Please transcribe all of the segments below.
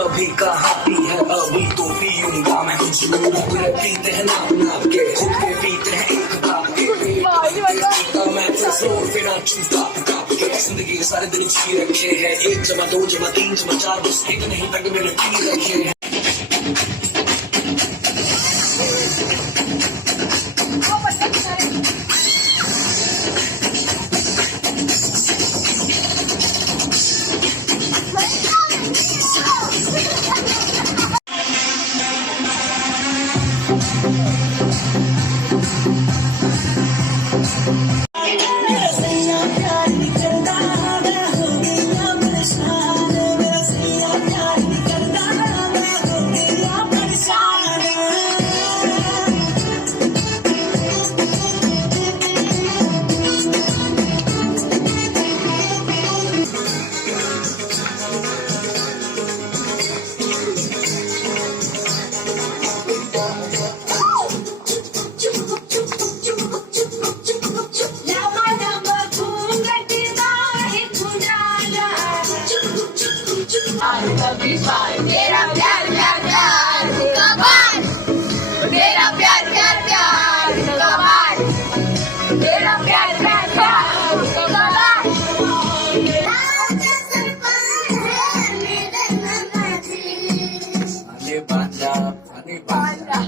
अभी कहाँ पी है अभी तो पीऊंगा मैं पीते हैं नाप नाप के खुद के पीते हैं एक काप के मैं फिर काप काप के जिंदगी के सारे दिन जी रखे हैं 1 जमा 2 जमा 3 जमा 4 बस एक नहीं तक मैंने पी रखे हैं मेरा प्यार प्यार प्यार कमाल मेरा प्यार प्यार प्यार कमाल मेरा प्यार प्यार प्यार कमाल आने बाजा आने बाजा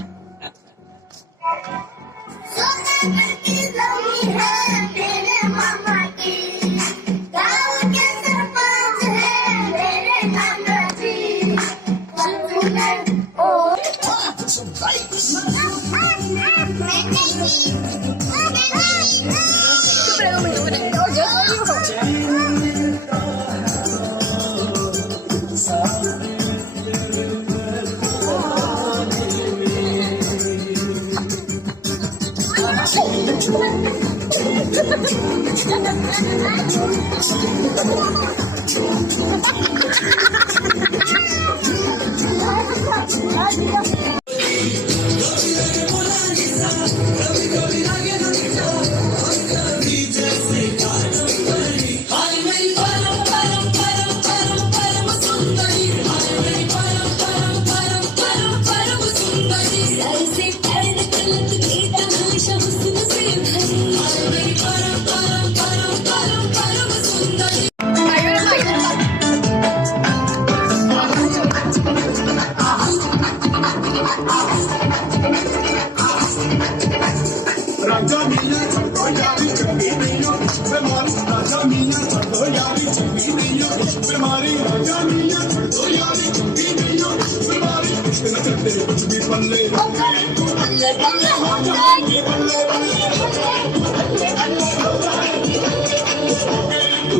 राजा मिया चढ़ो यारी चंगी नहीं हो बीमारी राजा मिया चढ़ो यारी चंगी नहीं हो बीमारी राजा मिया चढ़ो यारी चंगी नहीं हो बीमारी कुछ न चलते कुछ भी पल्ले बल्ले बल्ले बल्ले हो जाएंगे बल्ले बल्ले बल्ले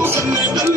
बल्ले बल्ले